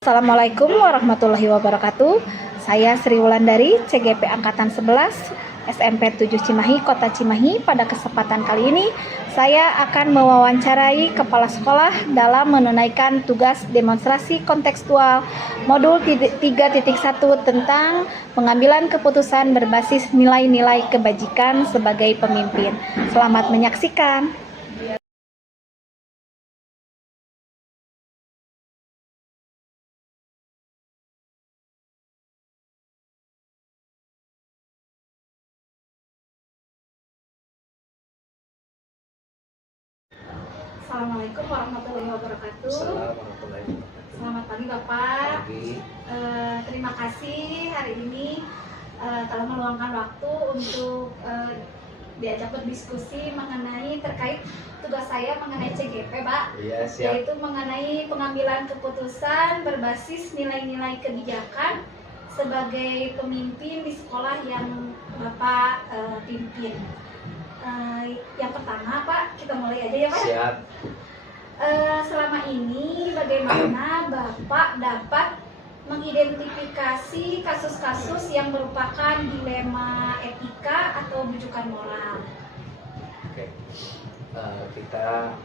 Assalamualaikum warahmatullahi wabarakatuh. Saya Sri Wulandari, CGP Angkatan 11, SMP 7 Cimahi, Kota Cimahi. Pada kesempatan kali ini, saya akan mewawancarai kepala sekolah dalam menunaikan tugas demonstrasi kontekstual modul 3.1 tentang pengambilan keputusan berbasis nilai-nilai kebajikan sebagai pemimpin. Selamat menyaksikan. Assalamualaikum warahmatullahi wabarakatuh. Selamat pagi Bapak. Terima kasih hari ini telah meluangkan waktu untuk diajak berdiskusi mengenai terkait tugas saya mengenai CGP, Pak. Iya, siap. Yaitu mengenai pengambilan keputusan berbasis nilai-nilai kebijakan sebagai pemimpin di sekolah yang Bapak pimpin. Yang pertama, Pak, kita mulai aja ya, Pak. Siap. Selama ini bagaimana Bapak dapat mengidentifikasi kasus-kasus yang merupakan dilema etika atau rujukan moral? Oke. Kita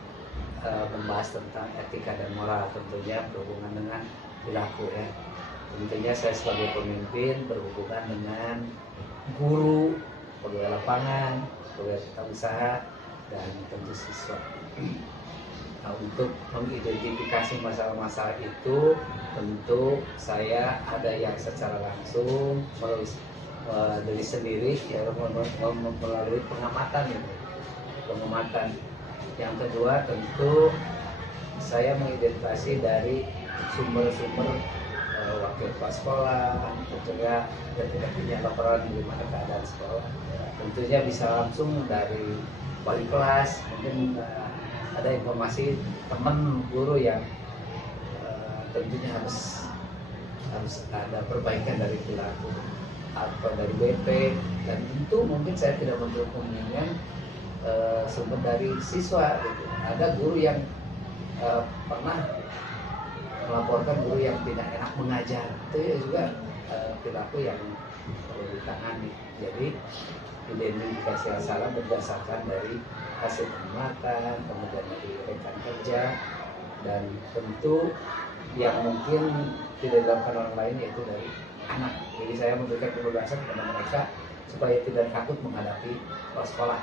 membahas tentang etika dan moral, tentunya berhubungan dengan perilaku ya. Tentunya saya sebagai pemimpin berhubungan dengan guru, pegawai lapangan, pegawai usaha, dan tentu siswa. Nah, untuk mengidentifikasi masalah-masalah itu, tentu saya ada yang secara langsung dari sendiri, ya, melalui pengamatan itu. Pengamatan. Yang kedua, tentu saya mengidentifikasi dari sumber-sumber wakil kepala sekolah, tentunya dan tidak punya laporan bagaimana keadaan sekolah. Tentunya bisa langsung dari wali kelas, mungkin ada informasi teman guru yang tentunya harus ada perbaikan dari perilaku atau dari BP, dan tentu mungkin saya tidak menutup kemungkinan sumber dari siswa gitu. Ada guru yang pernah melaporkan guru yang tidak enak mengajar, itu juga perilaku yang perlu ditangani. Jadi identifikasi yang salah berdasarkan dari hasil pengamatan, kemudian dari rekan kerja, dan tentu yang mungkin tidak dilakukan orang lain yaitu dari anak. Jadi saya memberikan kebebasan kepada mereka supaya tidak takut menghadapi sekolah.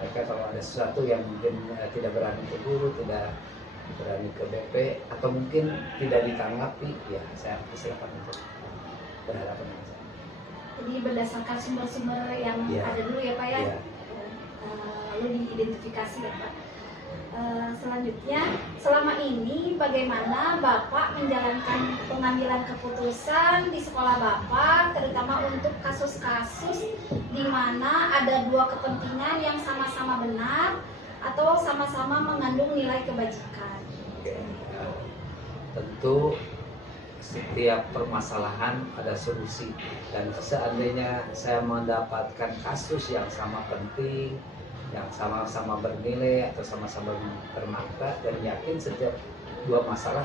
Mereka kalau ada sesuatu yang mungkin tidak berani ke guru, tidak berani ke BP, atau mungkin tidak ditanggapi, ya saya silakan untuk berhadapan dengan saya. Jadi berdasarkan sumber-sumber yang ada dulu ya, Pak ya. Lalu diidentifikasi ya, Pak. Selanjutnya, selama ini bagaimana Bapak menjalankan pengambilan keputusan di sekolah Bapak, terutama untuk kasus-kasus di mana ada dua kepentingan yang sama-sama benar atau sama-sama mengandung nilai kebajikan? Tentu setiap permasalahan ada solusi, dan seandainya saya mendapatkan kasus yang sama penting, yang sama-sama bernilai atau sama-sama bermakna, dan yakin setiap dua masalah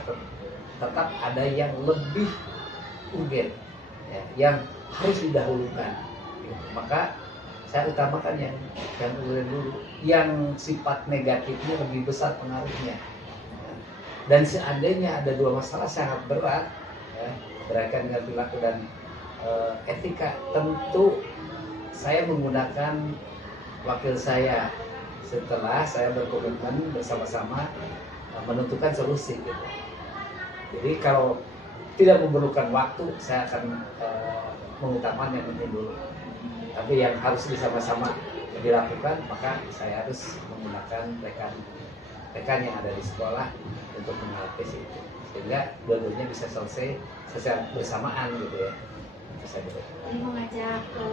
tetap ada yang lebih urgen ya, yang harus didahulukan gitu. Maka saya utamakan yang urgen dulu, yang sifat negatifnya lebih besar pengaruhnya. Dan seandainya ada dua masalah sangat berat ya, berkaitan dengan perilaku dan etika, tentu saya menggunakan wakil saya setelah saya berkomitmen bersama-sama menentukan solusi gitu. Jadi kalau tidak memerlukan waktu, saya akan mengutamakan yang penting dulu. Tapi yang harus bersama-sama dilakukan, maka saya harus menggunakan rekan yang ada di sekolah untuk mengatasi itu, sehingga dua-duanya bisa selesai secara bersamaan gitu ya. Ini mengajak ke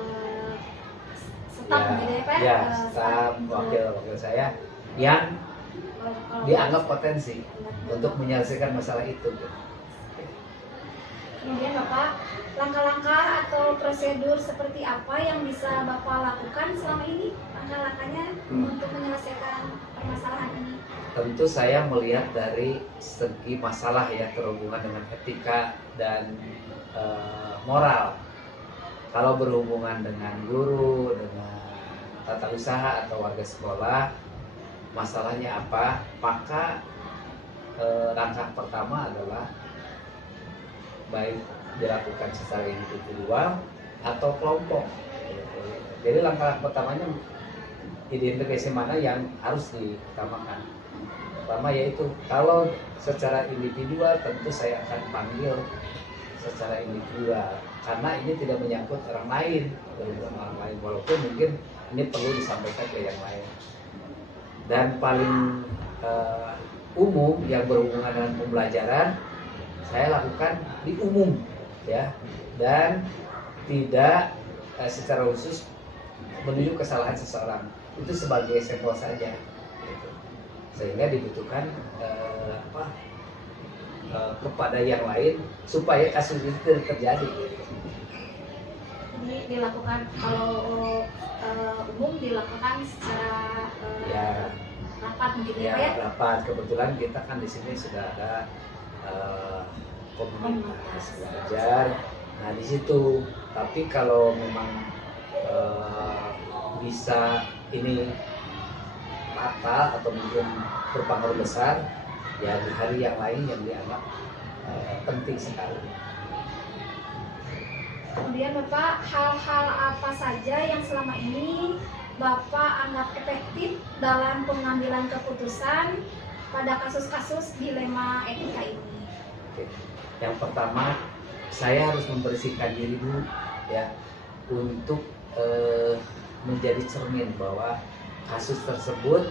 staf gitu ya, Pak? Ya, staf, wakil saya yang dianggap potensi untuk menyelesaikan masalah itu. Kemudian Bapak, langkah-langkah atau prosedur seperti apa yang bisa Bapak lakukan selama ini? Langkah-langkahnya untuk menyelesaikan permasalahan ini? tentu saya melihat dari segi masalah ya berhubungan dengan etika dan moral. Kalau berhubungan dengan guru, dengan tata usaha atau warga sekolah, masalahnya apa? Maka langkah pertama adalah baik dilakukan secara individual atau kelompok. Jadi langkah pertamanya identifikasi mana yang harus diutamakan. Pertama yaitu kalau secara individual tentu saya akan panggil secara individual karena ini tidak menyangkut orang lain, walaupun mungkin ini perlu disampaikan ke yang lain. Dan paling umum yang berhubungan dengan pembelajaran saya lakukan di umum ya, dan tidak secara khusus menunjuk kesalahan seseorang, itu sebagai sampel saja gitu. Sehingga dibutuhkan kepada yang lain supaya kasus itu tidak terjadi gitu. Ini dilakukan kalau umum dilakukan secara Ya, rapat mungkin ya ya. rapat. Kebetulan kita kan di sini sudah ada komunitas belajar. Nah di situ. Tapi kalau memang bisa ini fatal atau mungkin berpengaruh besar, ya di hari yang lain yang dianggap penting sekali. Kemudian Bapak, hal-hal apa saja yang selama ini Bapak anggap efektif dalam pengambilan keputusan pada kasus-kasus dilema etika ini? Oke. Yang pertama, saya harus membersihkan diri dulu ya, untuk menjadi cermin bahwa kasus tersebut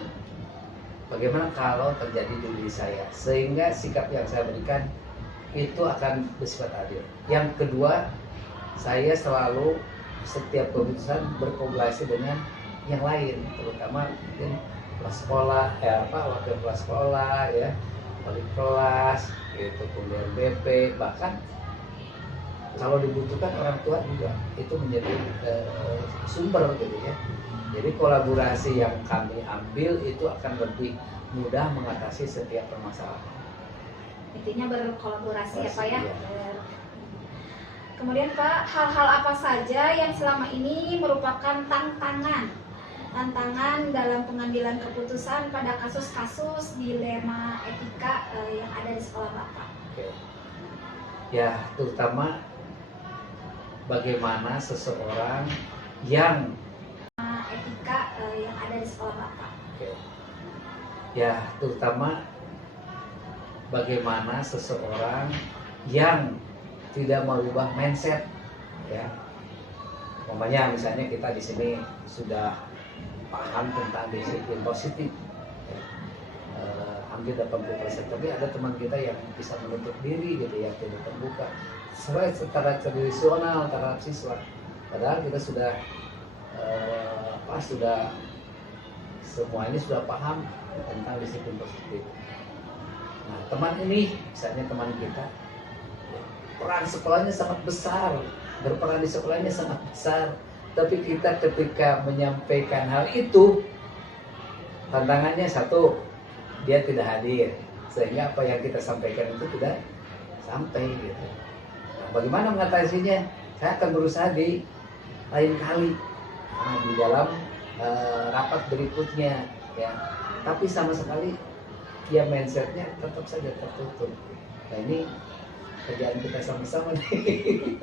bagaimana kalau terjadi di diri saya, sehingga sikap yang saya berikan itu akan bersifat adil. Yang kedua, saya selalu setiap keputusan berkolaborasi dengan yang lain, terutama mungkin kelas sekolah, wakil kelas sekolah, ya, wali kelas, gitu, kemudian BP, bahkan kalau dibutuhkan orang tua juga itu menjadi sumber gitu ya. Jadi kolaborasi yang kami ambil itu akan lebih mudah mengatasi setiap permasalahan. Intinya berkolaborasi ya Pak ya. Iya. Kemudian Pak, hal-hal apa saja yang selama ini merupakan tantangan dalam pengambilan keputusan pada kasus-kasus dilema etika yang ada di sekolah Bapak? Oke. Ya, terutama bagaimana seseorang yang etika yang ada di sekolah Bapak. Oke. Ya, terutama bagaimana seseorang yang tidak merubah mindset ya. Umpamanya misalnya kita di sini sudah paham tentang disiplin positif ya. Hampir 80%, tapi ada teman kita yang bisa menutup diri gitu ya, tidak terbuka secara tradisional terhadap siswa, padahal kita sudah sudah semua ini sudah paham tentang disiplin positif. Nah, teman ini misalnya teman kita peran sekolahnya sangat besar, berperan di sekolahnya sangat besar, tapi kita ketika menyampaikan hal itu, tantangannya satu, dia tidak hadir, sehingga apa yang kita sampaikan itu tidak sampai gitu. Nah, bagaimana mengatasinya? Saya akan berusaha di lain kali, di dalam rapat berikutnya ya, tapi sama sekali ya mindsetnya tetap saja tertutup. Nah ini kerjaan kita sama-sama nih.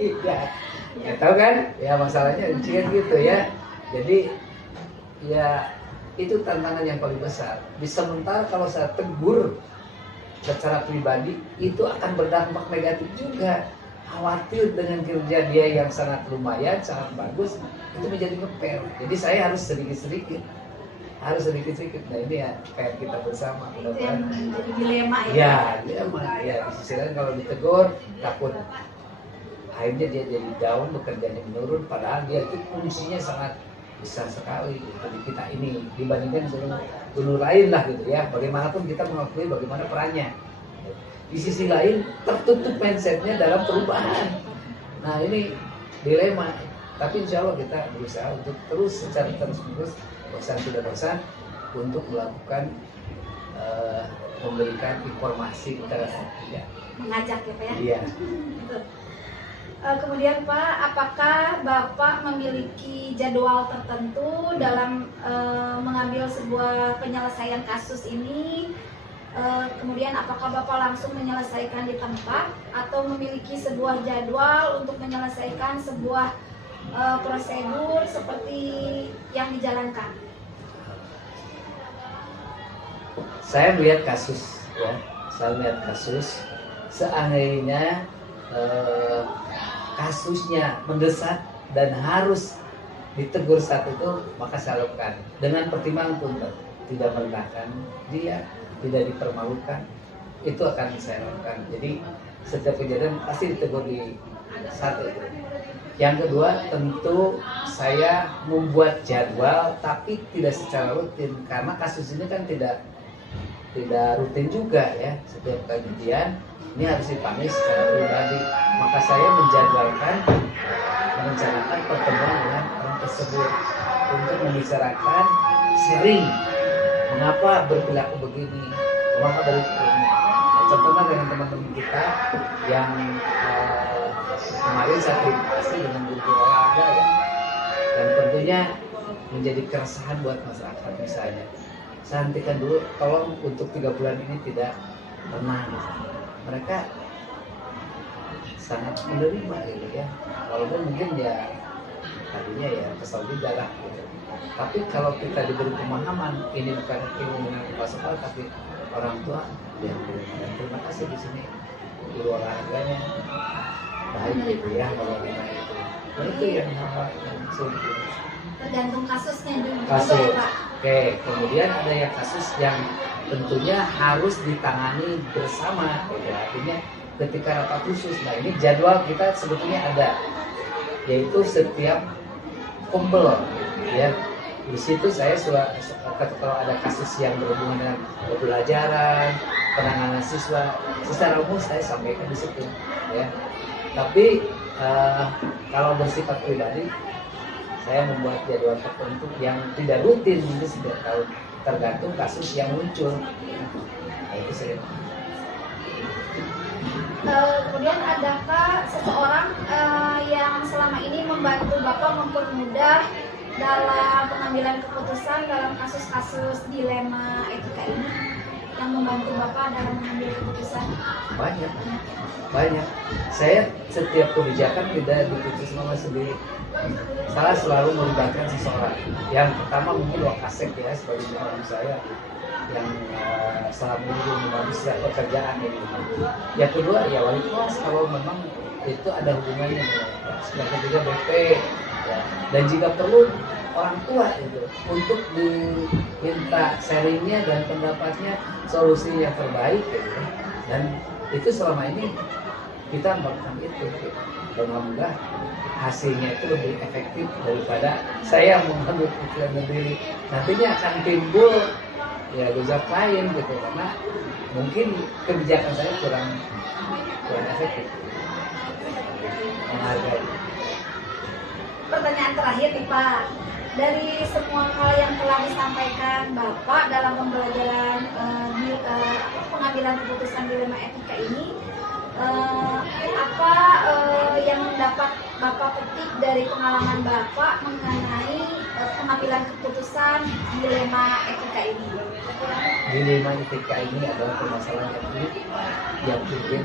ya tahu kan ya, masalahnya kan gitu ya. Jadi ya itu tantangan yang paling besar. Sementara kalau saya tegur secara pribadi itu akan berdampak negatif juga. Khawatir dengan kerja dia yang sangat lumayan, sangat bagus, itu menjadi ngepel. Jadi saya harus sedikit-sedikit. Nah ini ya kayak kita bersama. Itu yang menjadi dilema ya. Ya, dilema. Ya, di sisi lain kalau ditegur takut akhirnya dia jadi down, bekerjanya menurun, padahal dia itu fungsinya sangat besar sekali gitu, di kita ini dibandingkan guru lain lah gitu ya. Bagaimanapun kita mengakui bagaimana perannya. Di sisi lain tertutup mindsetnya dalam perubahan. Nah ini dilema. Tapi insya Allah kita berusaha untuk terus secara terus-menerus, bosan tidak bosan, untuk melakukan memberikan informasi kepada saya. Mengajak ya Pak ya? Iya. Betul. Kemudian Pak, apakah Bapak memiliki jadwal tertentu dalam mengambil sebuah penyelesaian kasus ini? Kemudian apakah Bapak langsung menyelesaikan di tempat atau memiliki sebuah jadwal untuk menyelesaikan sebuah prosedur seperti yang dijalankan? Saya melihat kasus, ya. Saya melihat kasus. Seandainya kasusnya mendesak dan harus ditegur saat itu, maka saya lakukan dengan pertimbangan punten, tidak merendahkan dia, tidak dipermalukan, itu akan saya lakukan. Jadi setiap kejadian pasti ditegur di saat itu. Yang kedua, tentu saya membuat jadwal tapi tidak secara rutin, karena kasus ini kan tidak rutin juga ya. Setiap kejadian ini harus dipanggil secara pribadi, maka saya merencanakan pertemuan dengan orang tersebut untuk membicarakan sering mengapa berperilaku begini, mengapa berperilaku begini. Contohnya dengan teman-teman kita yang kemarin saya komunikasi dengan guru olahraga ya, dan tentunya menjadi keresahan buat masyarakat. Misalnya saya hentikan dulu, tolong untuk 3 bulan ini tidak tenang. Mereka sangat menerima gitu ya, walaupun mungkin ya tadinya ya kesal juga lah gitu. Tapi kalau kita diberi pemahaman ini bukan ilmu dengan kepala tapi orang tua yang terima kasih di sini guru olahraganya baik gitu ya, kalau kita itu. Nah, itu yang sulit. Tergantung kasusnya juga Kasus. ya Pak. Oke, kemudian ada yang kasus yang tentunya harus ditangani bersama, ya, artinya ketika rapat khusus. Nah ini jadwal kita sebetulnya ada, yaitu setiap kumpul, ya. Di situ saya kalau ada kasus yang berhubungan dengan pembelajaran, penanganan siswa, secara umum saya sampaikan di situ, ya. Tapi kalau bersifat pribadi, saya membuat jadwal tertentu yang tidak rutin, mungkin setiap tahun, tergantung kasus yang muncul. Nah, itu saya. Kemudian adakah seseorang yang selama ini membantu Bapak mempermudah dalam pengambilan keputusan dalam kasus-kasus dilema etika ini, yang membantu Bapak dalam mengambil keputusan? Banyak. Saya setiap kebijakan tidak diputuskan oleh sendiri. Saya selalu melibatkan seseorang. Yang pertama mungkin Wakasek ya, sebagai jurnalis saya yang sangat membantu setiap pekerjaan ini. Yang kedua ya wali kelas, kalau memang itu ada hubungannya dengan kelas. Yang ketiga BP ya. Dan jika perlu orang tua itu untuk diminta sharingnya dan pendapatnya, solusi yang terbaik gitu. Dan itu selama ini kita melakukan itu, dan alhamdulillah hasilnya itu lebih efektif daripada saya mengambil keputusan sendiri. Nantinya akan timbul ya gejala lain gitu, karena mungkin kebijakan saya kurang efektif. Menghargai. Pertanyaan terakhir nih Pak, dari semua hal yang telah disampaikan Bapak dalam pembelajaran pengambilan keputusan dilema etika ini, apa yang dapat Bapak petik dari pengalaman Bapak mengenai pengambilan keputusan dilema etika ini? Dilema etika ini adalah permasalahan yang unik, yang urgen,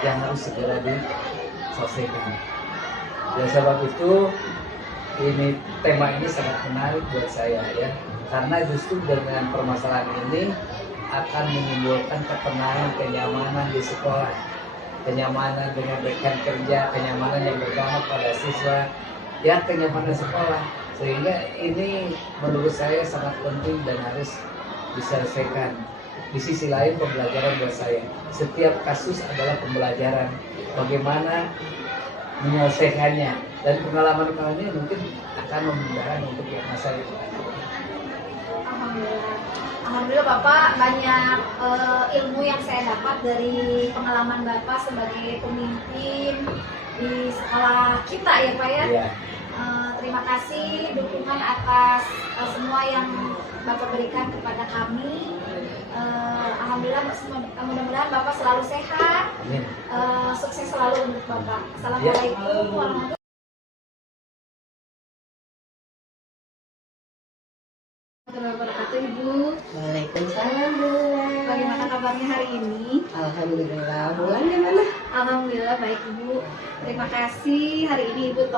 yang harus segera diselesaikan. Dan sebab itu tema ini sangat menarik buat saya ya, karena justru dengan permasalahan ini akan menimbulkan ketenangan, kenyamanan di sekolah, kenyamanan dengan rekan kerja, kenyamanan yang berdampak pada siswa, ya kenyamanan sekolah. Sehingga ini menurut saya sangat penting dan harus diselesaikan. Di sisi lain pembelajaran buat saya, setiap kasus adalah pembelajaran bagaimana menyelesaikannya, dan pengalaman ini mungkin akan memudahkan untuk masa depan. Alhamdulillah Bapak, banyak ilmu yang saya dapat dari pengalaman Bapak sebagai pemimpin di sekolah kita ya Pak ya. Iya. Terima kasih dukungan atas semua yang Bapak berikan kepada kami. Alhamdulillah, mudah-mudahan Bapak selalu sehat. Amin. Sukses selalu untuk Bapak. Assalamualaikum warahmatullahi wabarakatuh, Ibu. Waalaikumsalam. Bagaimana kabarnya hari ini? Alhamdulillah. Bulan gimana? Alhamdulillah baik, Ibu. Terima kasih hari ini Ibu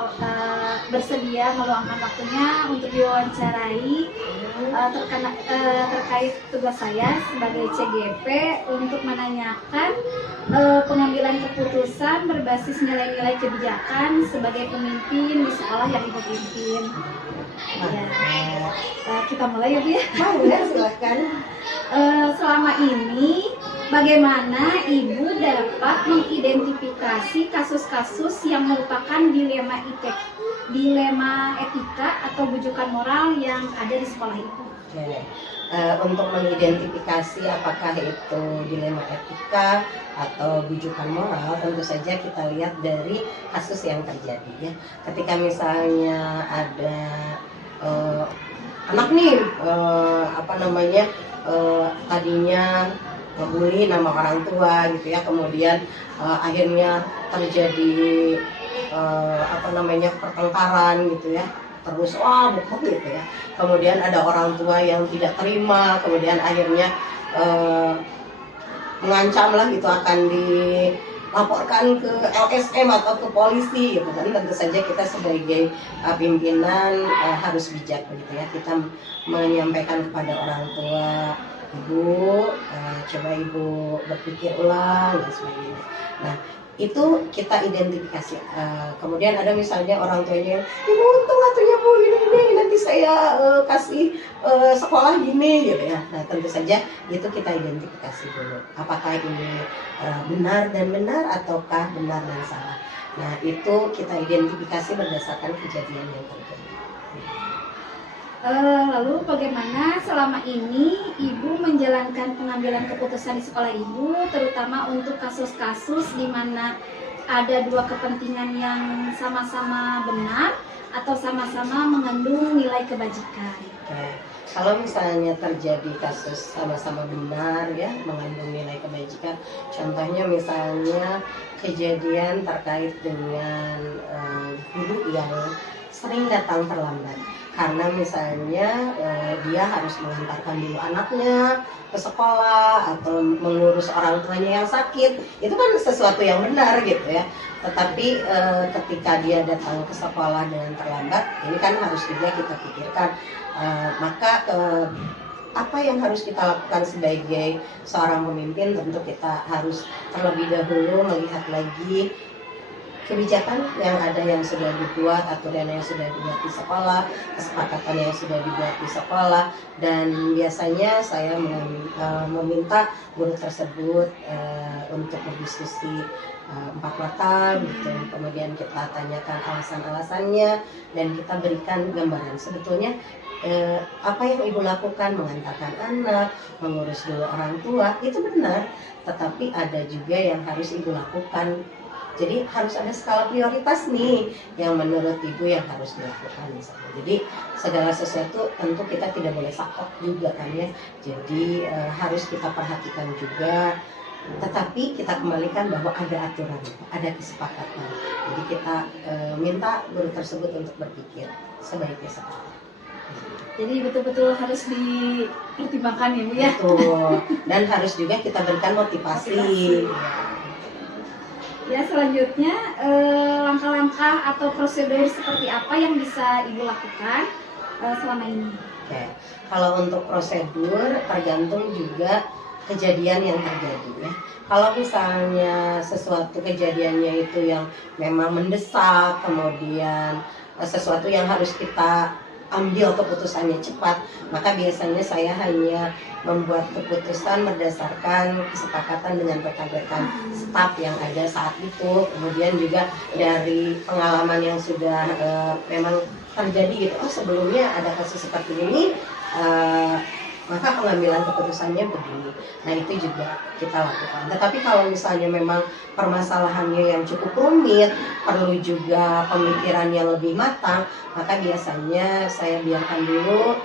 bersedia meluangkan waktunya untuk diwawancarai terkait tugas saya sebagai CGP untuk menanyakan pengambilan keputusan berbasis nilai-nilai kebijakan sebagai pemimpin di sekolah yang Ibu pimpin. Ya. Kita mulai ya Bu ya. Mau ya, silahkan. Selama ini bagaimana Ibu dapat mengidentifikasi kasus-kasus yang merupakan dilema etika atau bujukan moral yang ada di sekolah Ibu? Oke. Untuk mengidentifikasi apakah itu dilema etika atau bujukan moral, tentu saja kita lihat dari kasus yang terjadi ya. Ketika misalnya ada anak nih tadinya ngebully nama orang tua gitu ya, kemudian akhirnya terjadi pertengkaran gitu ya, terus bukuk gitu ya, kemudian ada orang tua yang tidak terima, kemudian akhirnya mengancam lah gitu akan dilaporkan ke LSM atau ke polisi gitu kan. Tentu saja kita sebagai pimpinan harus bijak begitu ya, kita menyampaikan kepada orang tua, Ibu, coba Ibu berpikir ulang dan sebagainya. Nah, itu kita identifikasi. Kemudian ada misalnya orang tuanya, Ibu untung atunya Bu ini nanti saya kasih sekolah gini gitu ya. Nah, tentu saja itu kita identifikasi dulu. Apakah ini benar dan benar ataukah benar dan salah. Nah, itu kita identifikasi berdasarkan kejadian yang terjadi. Lalu bagaimana selama ini Ibu menjalankan pengambilan keputusan di sekolah Ibu, terutama untuk kasus-kasus di mana ada dua kepentingan yang sama-sama benar atau sama-sama mengandung nilai kebajikan? Oke. Kalau misalnya terjadi kasus sama-sama benar ya, mengandung nilai kebajikan, contohnya misalnya kejadian terkait dengan guru yang sering datang terlambat karena misalnya dia harus mengantarkan dulu anaknya ke sekolah atau mengurus orang tuanya yang sakit, itu kan sesuatu yang benar gitu ya. Tetapi ketika dia datang ke sekolah dengan terlambat, ini kan harus juga kita pikirkan. Maka apa yang harus kita lakukan sebagai seorang pemimpin, tentu kita harus terlebih dahulu melihat lagi kebijakan yang ada yang sudah dibuat, aturan yang sudah dibuat di sekolah, kesepakatan yang sudah dibuat di sekolah, dan biasanya saya meminta guru tersebut untuk berdiskusi 4 mata gitu. Kemudian kita tanyakan alasan-alasannya dan kita berikan gambaran sebetulnya apa yang Ibu lakukan, mengantarkan anak, mengurus dulu orang tua, itu benar, tetapi ada juga yang harus Ibu lakukan. Jadi harus ada skala prioritas nih yang menurut Ibu yang harus dilakukan misalnya. Jadi segala sesuatu tentu kita tidak boleh saklek juga kan ya. Jadi harus kita perhatikan juga. Tetapi kita kembalikan bahwa ada aturan, ada kesepakatan. Jadi kita minta guru tersebut untuk berpikir sebaiknya seperti. Jadi betul-betul harus dipertimbangkan ya Bu ya. Betul. Dan harus juga kita berikan motivasi. Ya, selanjutnya langkah-langkah atau prosedur seperti apa yang bisa Ibu lakukan selama ini? Oke. Kalau untuk prosedur tergantung juga kejadian yang terjadi ya. Kalau misalnya sesuatu kejadiannya itu yang memang mendesak, kemudian sesuatu yang harus kita ambil keputusannya cepat, maka biasanya saya hanya membuat keputusan berdasarkan kesepakatan dengan rekan-rekan staf yang ada saat itu, kemudian juga dari pengalaman yang sudah memang terjadi gitu. Oh, sebelumnya ada kasus seperti ini, maka pengambilan keputusannya begini. Nah itu juga kita lakukan. Tetapi kalau misalnya memang permasalahannya yang cukup rumit, perlu juga pemikiran yang lebih matang, maka biasanya saya biarkan dulu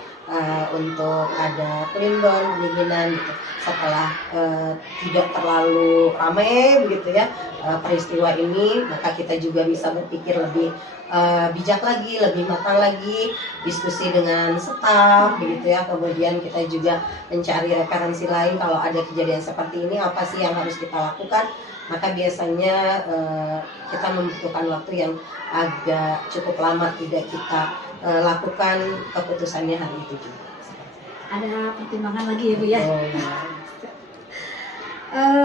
untuk ada pelindung, pendinginan gitu. Setelah tidak terlalu ramai begitu ya peristiwa ini, maka kita juga bisa berpikir lebih bijak lagi, lebih matang lagi, diskusi dengan staf begitu ya. Kemudian kita juga mencari referensi lain kalau ada kejadian seperti ini, apa sih yang harus kita lakukan. Maka biasanya kita membutuhkan waktu yang agak cukup lama, tidak kita lakukan keputusannya hari itu juga. Ada pertimbangan lagi ya Bu ya. Oh,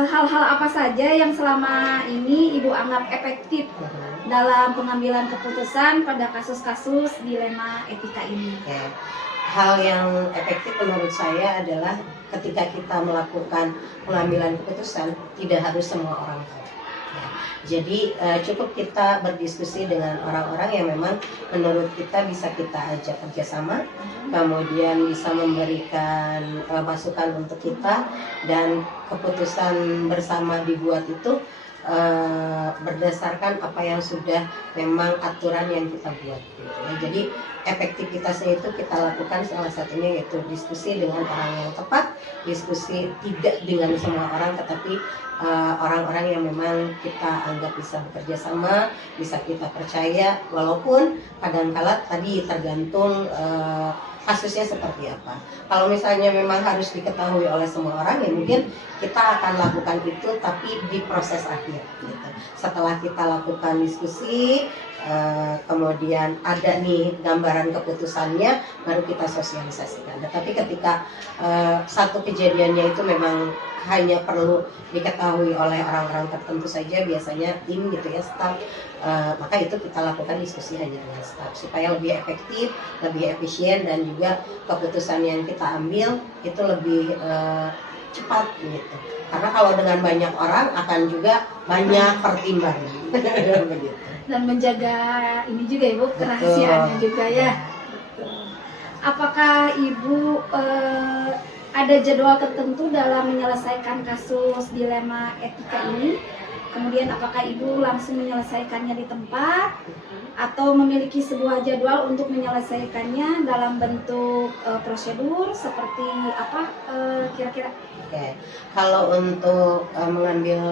Hal-hal apa saja yang selama ini Ibu anggap efektif dalam pengambilan keputusan pada kasus-kasus dilema etika ini? Oke. Hal yang efektif menurut saya adalah ketika kita melakukan pengambilan keputusan, tidak harus semua orang tahu. Ya. Jadi cukup kita berdiskusi dengan orang-orang yang memang menurut kita bisa kita ajak kerjasama, kemudian bisa memberikan masukan untuk kita, dan keputusan bersama dibuat itu berdasarkan apa yang sudah memang aturan yang kita buat gitu ya. Jadi efektivitasnya itu kita lakukan salah satunya yaitu diskusi dengan orang yang tepat, diskusi tidak dengan semua orang, tetapi orang-orang yang memang kita anggap bisa bekerja sama, bisa kita percaya, walaupun kadang-kala tadi tergantung kasusnya seperti apa. Kalau misalnya memang harus diketahui oleh semua orang, ya mungkin kita akan lakukan itu tapi di proses akhir gitu. Setelah kita lakukan diskusi, kemudian ada nih gambaran keputusannya, baru kita sosialisasikan. Tetapi ketika satu kejadiannya itu memang hanya perlu diketahui oleh orang-orang tertentu saja, biasanya tim gitu ya, staff, maka itu kita lakukan diskusi hanya dengan staff supaya lebih efektif, lebih efisien, dan juga keputusan yang kita ambil itu lebih cepat gitu. Karena kalau dengan banyak orang akan juga banyak pertimbangan begitu. Dan menjaga ini juga Ibu, kerahasiaannya juga ya. Apakah Ibu ada jadwal tertentu dalam menyelesaikan kasus dilema etika ini? Kemudian apakah Ibu langsung menyelesaikannya di tempat atau memiliki sebuah jadwal untuk menyelesaikannya dalam bentuk prosedur seperti apa kira-kira? Oke. Kalau untuk mengambil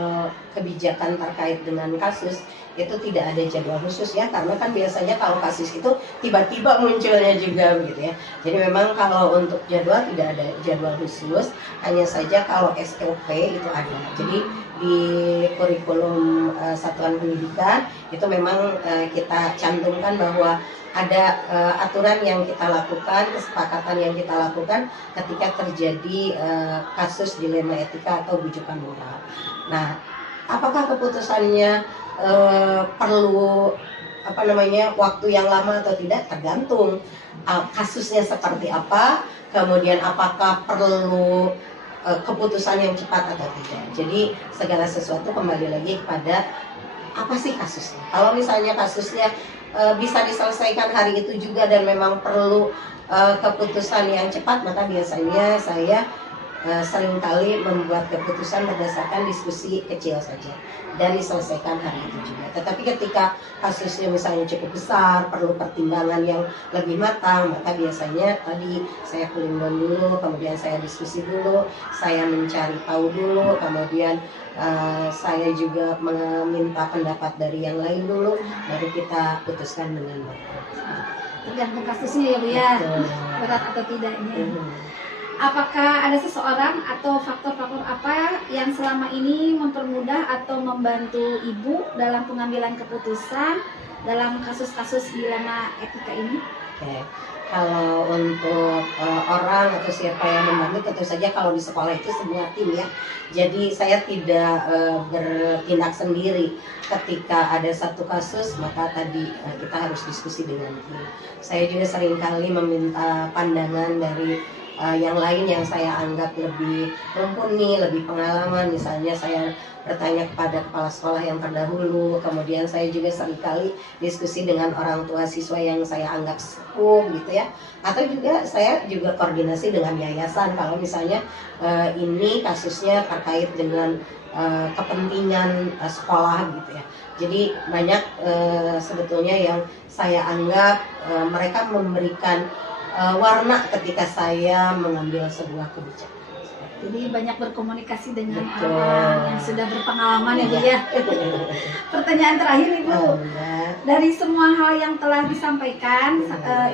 kebijakan terkait dengan kasus itu tidak ada jadwal khusus ya, karena kan biasanya kalau kasus itu tiba-tiba munculnya juga begitu ya. Jadi memang kalau untuk jadwal tidak ada jadwal khusus, hanya saja kalau SOP itu ada. Jadi di kurikulum satuan pendidikan itu memang kita cantumkan bahwa ada aturan yang kita lakukan, kesepakatan yang kita lakukan ketika terjadi kasus dilema etika atau bujukan moral. Nah, apakah keputusannya perlu waktu yang lama atau tidak, tergantung kasusnya seperti apa, kemudian apakah perlu keputusan yang cepat atau tidak. Jadi segala sesuatu kembali lagi kepada apa sih kasusnya. Kalau misalnya kasusnya bisa diselesaikan hari itu juga dan memang perlu keputusan yang cepat, maka biasanya saya seringkali membuat keputusan berdasarkan diskusi kecil saja dan diselesaikan hari itu juga. Tetapi ketika kasusnya misalnya cukup besar, perlu pertimbangan yang lebih matang, maka biasanya tadi saya pelindung dulu, kemudian saya diskusi dulu, saya mencari tahu dulu, kemudian saya juga meminta pendapat dari yang lain dulu, baru kita putuskan dengan matang. Tergantung kasusnya ya Bu ya, berat atau tidaknya. Apakah ada seseorang atau faktor-faktor apa yang selama ini mempermudah atau membantu Ibu dalam pengambilan keputusan dalam kasus-kasus dilema etika ini? Oke. Kalau untuk orang atau siapa yang membantu, tentu saja kalau di sekolah itu semua tim ya. Jadi saya tidak bertindak sendiri. Ketika ada satu kasus, maka tadi kita harus diskusi dengan tim. Saya juga seringkali meminta pandangan dari yang lain yang saya anggap lebih mumpuni, lebih pengalaman. Misalnya saya bertanya kepada kepala sekolah yang terdahulu, kemudian saya juga seringkali diskusi dengan orang tua siswa yang saya anggap sepuh gitu ya, atau juga saya juga koordinasi dengan yayasan kalau misalnya ini kasusnya terkait dengan kepentingan sekolah gitu ya. Jadi banyak sebetulnya yang saya anggap mereka memberikan warna ketika saya mengambil sebuah kebijakan. Jadi banyak berkomunikasi dengan Betul. orang-orang yang sudah berpengalaman ya Bu ya. Pertanyaan terakhir Ibu, dari semua hal yang telah disampaikan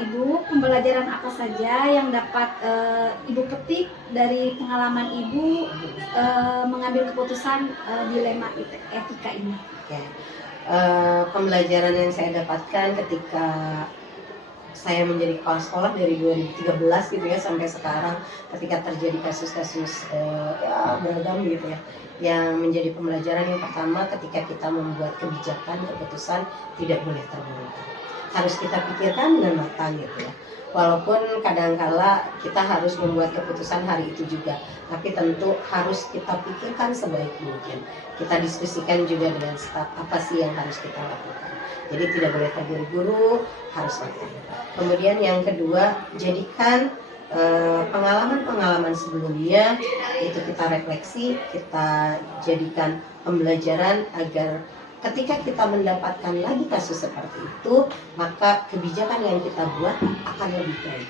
Ibu, pembelajaran apa saja yang dapat Ibu petik dari pengalaman Ibu mengambil keputusan dilema etika ini? Oke. Pembelajaran yang saya dapatkan ketika saya menjadi kepala sekolah dari 2013 gitu ya sampai sekarang, ketika terjadi kasus-kasus ya beragam gitu ya, yang menjadi pembelajaran yang pertama, ketika kita membuat kebijakan, keputusan tidak boleh terburu-buru, harus kita pikirkan dengan matang gitu ya. Walaupun kadangkala kita harus membuat keputusan hari itu juga, tapi tentu harus kita pikirkan sebaik mungkin. Kita diskusikan juga dengan staf apa sih yang harus kita lakukan. Jadi tidak boleh terburu-buru, harus matang. Kemudian yang kedua, jadikan pengalaman-pengalaman sebelumnya itu kita refleksi, kita jadikan pembelajaran agar ketika kita mendapatkan lagi kasus seperti itu, maka kebijakan yang kita buat akan lebih baik.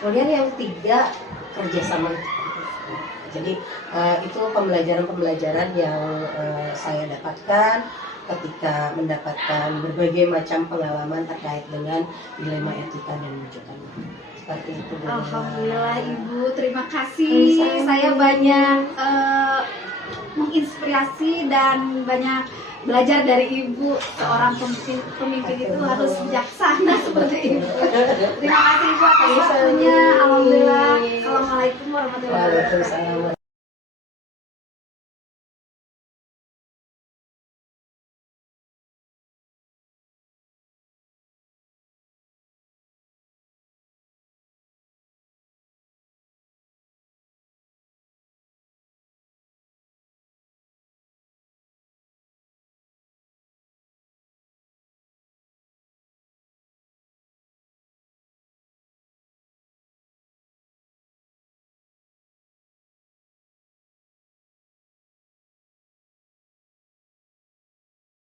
Kemudian yang ketiga, kerjasama. Jadi itu pembelajaran-pembelajaran yang saya dapatkan ketika mendapatkan berbagai macam pengalaman terkait dengan dilema etika dan rujukan. Seperti itu. Alhamdulillah Ibu, terima kasih. Saya banyak menginspirasi dan banyak belajar dari Ibu. Seorang pemimpin itu harus bijaksana seperti itu. Terima kasih Ibu atas waktunya. Alhamdulillah. Assalamualaikum warahmatullahi wabarakatuh. Waalaikumsalam.